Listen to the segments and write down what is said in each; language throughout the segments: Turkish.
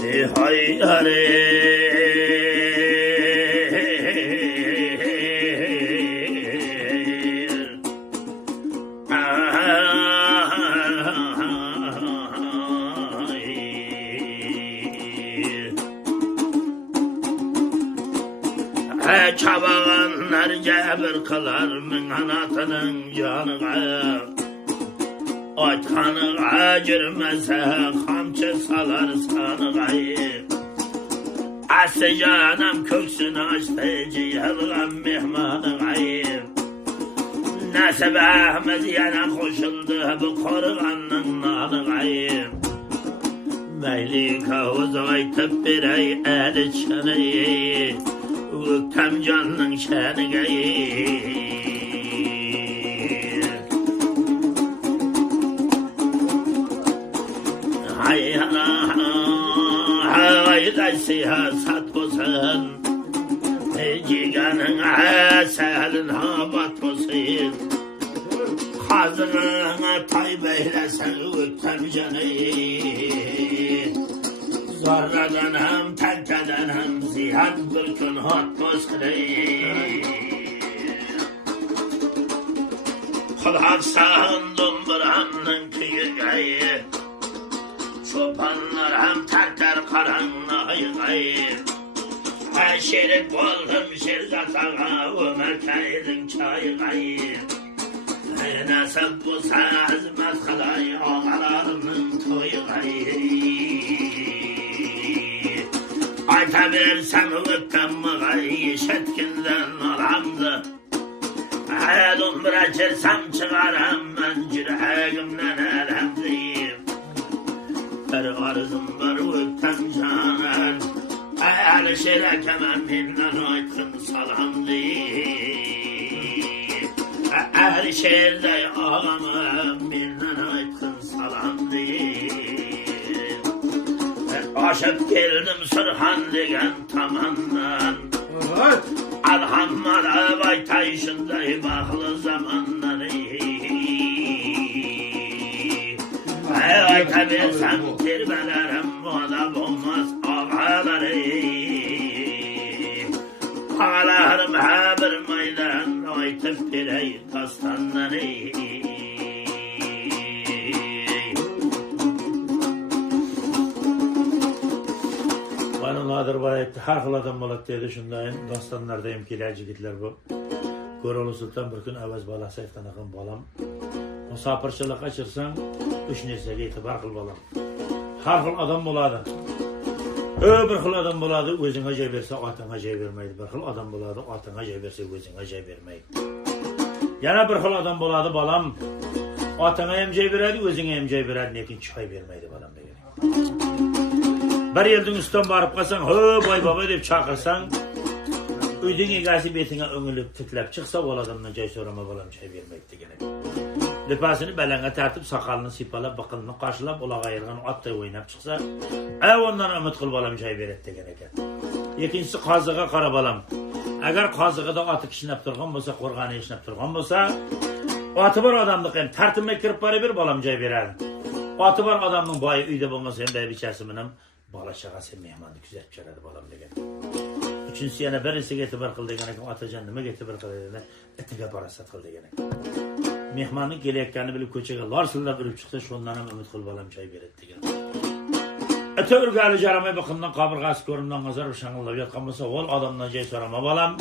hay hare çabağanlar cebir kılar min anatının canıga Aytkanıga girmese kamçı salar sanıgayı Aslı canım köksünü açtı cihılgan mihmanıgayı Nesibimiz yana koşuldu bu koruganın nanıgayı Meyli kavuz aytıp birey eli çanıyı Öktem canının şenigayı Hay da siyasat olsun Ciganın eselin habat olsun Kazığına taybeylesin öktem canı Zarradan hem tenkeden hem zihat bir gün hat olsun Kulak sağındım buranın kıyıgayı Çobanlar hem terter karanlığı Şerik oldum şirzatağa Ömer kaydın çayı Nasıl bu sazmaz kılay Ağalarının toyu Ayta versem ıvıkkam mıgay Şetkinden alamdı Elim bırakırsam çıkaram Ben cürhegimden elemdiyim Bir arzım var öktem canan Ayağlı şerekemem minnan aykın salam değil Ahli şehirde ağamam minnan aykın salam değil Aşıp geldim Sırhan degen tamandan Alhamar avay tayşınday baklı zamandan Ay tabi sen tirbelerim bu da bulmaz ağaları Ağalarım ha bir meydan aytıp birey dastanları Vanıladır var etti her xil adam bolat dedi şundayın dastanlardayım kiler jigitler bu Gorolu Sultan bir gün avaz balası eftanakın balam Musafirçilik açırsan üç nersege itibar kıl balam Har xil adam boladı bir xil adam boladı özüne jay berse atına jay bermeydi Bir xil adam boladı atına jay berse özüne jay bermeydi Yana bir xil adam boladı balam atına hem jay beredi özüne hem jay beredi Lekin çıkay bermeydi balam degeni Bir yerden üstten barıp kalsan bay baba deyip çakırsan Üydün egasi betine öngülüp titlep çıksa ol adamdan jay sorama balam jay bermeydi degeni Lipasını belenge tertip sakalını sipalap bakılını karşılap ola ayırgan attay oynap çıksa ondan ümit kıl balam jay beret degen eken İkincisi kazığa kara balam Eğer kazığı da atı kişinep durgan bolsa korganı işinep durgan bolsa atı var adamlık hem tertime kirip bari bir balam jay berer Atı var adamның bayı üyde bolmasa hem bey biçesiminin bala şagası mehmanı güzep çarады balam degen Üçüncüsü yana birisi etibar kıl degen eken atacan nime etibar kıl degen etige parasat kıl degen eken Mehmanın geliyeklerini bilip köçege larsılda bilip çıksa şondan hem ümit kıl balam çay beretti degen Ete ürgeli jaramay bakımdan kabırgası görümden gazarıp şanıllap yatkan bolsa ol adamdan jay sorama balam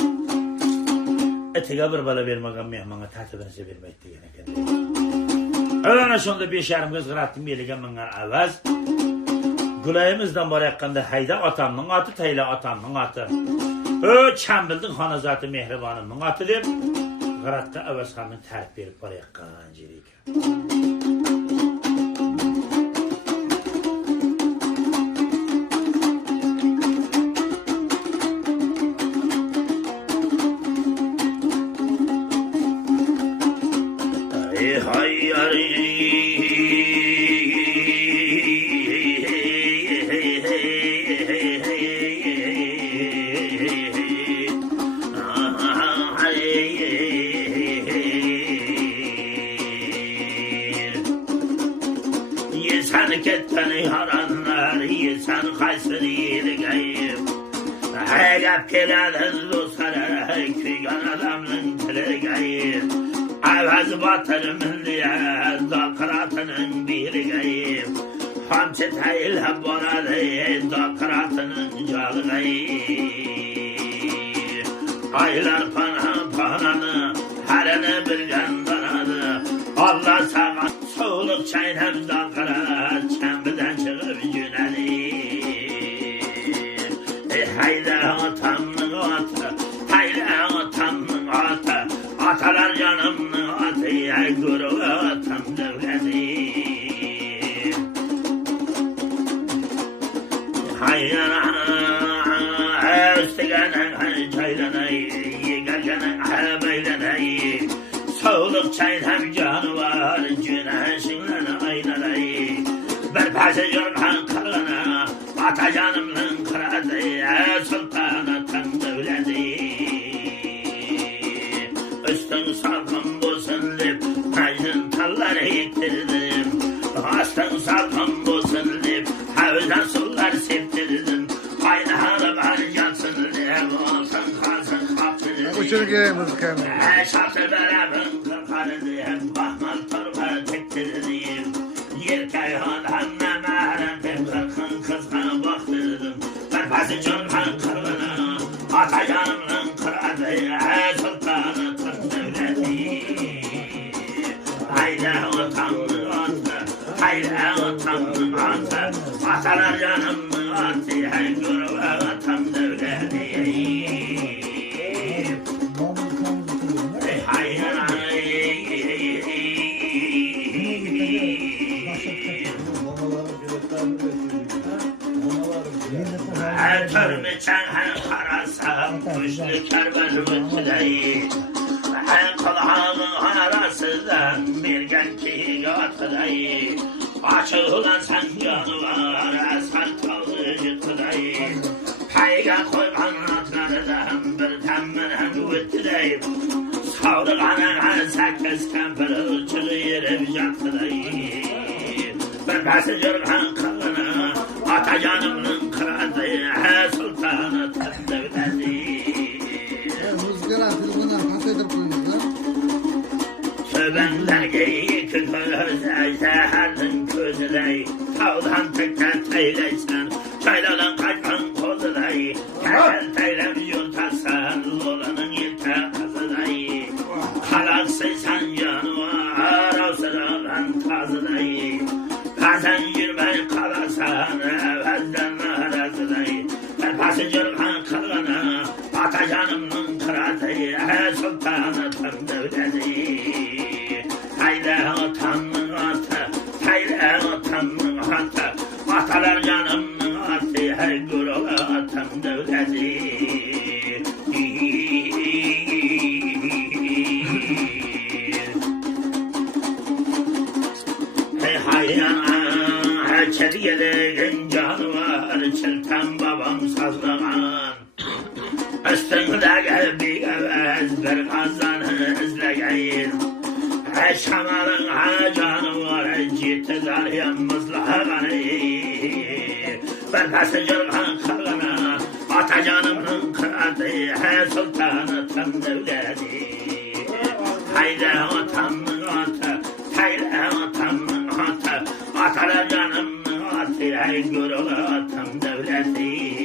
Etige bir bala vermegen mehmana tertibinize vermeydi degen eken Öyle şonda beş yarım göz kırattım yeligen mıngar avaz Gülayimizden bari yakkanda hayda atamның atı tayla atamның atı Çambildin hanazatı mehribanımның atı deyip Gıratta avaz hanını terp verip bari yakkan jeriyken sen kaysın iyiligeyim. Gap geleniz dostlara kuygan adamın tiligeyim. Avaz batırımın diye dakratının birigeyim. Hamçı teyle bana diye dakratının caligeyim. Aylar pananı herine bilgen danadı. Allah sana soğuluk çaynam dakrat çembiden çıkıp cüneli. Haydi atamın atı, haydi atamın atı, atalar canımın atı, ey guru atam devleti. Haydi üstügenin çaylanay, yigergenin beylenay, soğuluk çaynam canı var, güneşinle aynalay. Bir pası yorgan karına, ata canımın kıradı, sultanatın devleti. Üstün salkın bozulip, taşın talları yıktırdım. Üstün salkın bozulip, havuzdan sular septirdim. Haydi hanım harcansın, olsun kalsın kaptırdım. Uçurge mızıkanı. Şatır berabın kırkardım, bahmal torba tektirdim. Yerkay hanım memerendim, kırkın kızına baktırdım. Bir pası canımın kırgına, ata canımın kıradı, sultanatın devleti. Haydi utanmın atı, haydi utanmın atı, atalar canımın atı, hey guru atam devleti. Törmü çenhen karasam, kuşlu kerben mütüdeyi. Kulağının arasından bir genki gatıdayı. Açık ulan sen canı var, esar kalıcı tıdayı. Payga koygan atlardan bir temmenen üttüdeyim. Sağlıqanın sekiz kempiri çığırıp jatıdayı. Bir pası jırgan kılına, ata canımın kıradı, sultanatın devleti. Mızgara filmler nasıl edip koyuyorlar? Söbenler geyik göz, ejderhanın közüdey. Tavdan tıklat eyleysen, çayladan kaçman kozuday. Keşel teylem yuntasan, olanın yirte kazıday. Kalaksıysan canıma, avsıralan kazıday. Kazan yürmey kalasan, evvelden arazıday. Ben pası cırgan kılına, ata canımın kıradı, sultanatın devleti. Haydi atamın atı, haydi atamın atı, atalar canımın atı, hey guru atam devleti. Hey hayyan, çelgelerin canı var, çıltan babam sazlaman. Üstünde bir gevez, bir kazanı izleyin. Şamalın canı var, ciddi zaryan mızlahanı. Bir pası cırgan kılına, ata canımın kıradı, sultanatın devleti. Haydi atamın atı, haydi atamın atı, atalar canımın atı, hey gurulu atam devleti.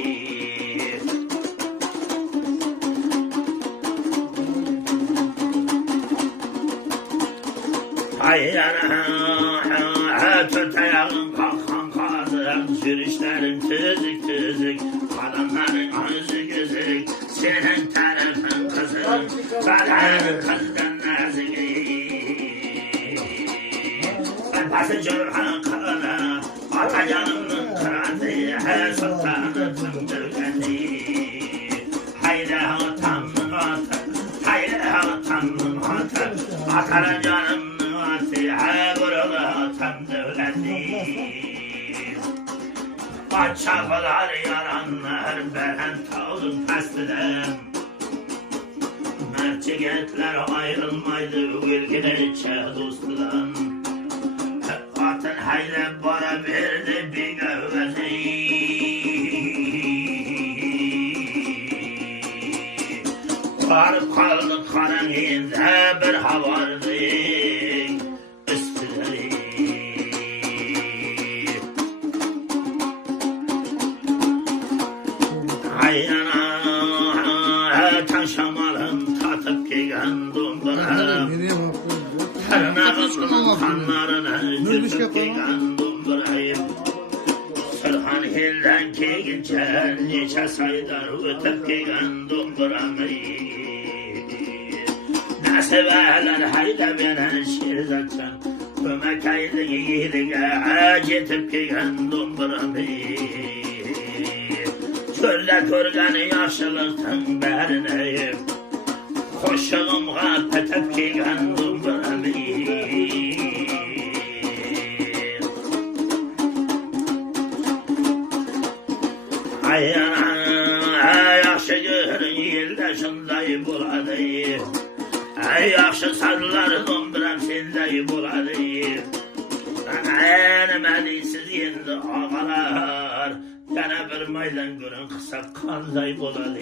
Hayır, tutayalım kalkan kazım, sürüşlerin tüzük tüzük, adamların ağzı gözük, senin tarafın kızım, benim kızdan nazik. Ben pası cırgan kılına, ata canımın kıradı, sultanatın devleti. Haydi atamın atı, haydi atamın atı, atalar canımın gurulu atam devleti. Paçalar yaranlar beren tağın pastiden. Merçigetler ayrılmaydı ülkelerçe dostlar. Atın hayli bana verdi bir gövveti. yüreğinde bir havardı üstleri. Ayana taşamalım tatıp giygen dumburam. Tırnağımın kanlarını yırtıp giygen dumburayım. Sırhan hilden giyince neçe sayılar ötüp giygen dumburamı. Nasibeler hayda benen şirzatcan kömek aydı iyiliğe acetip giygen dumburamı. Körle körgeni yaşlılıktın berineyim. Koşağımğa petep giygen dumburamı. Ayana yaxşı görün yilde şunday buladı. Ay yaxşı sarılar dumburam senday buladı. Enemediysiz yendi ağalar. Yana bir maydan görün kısa kanday buladı.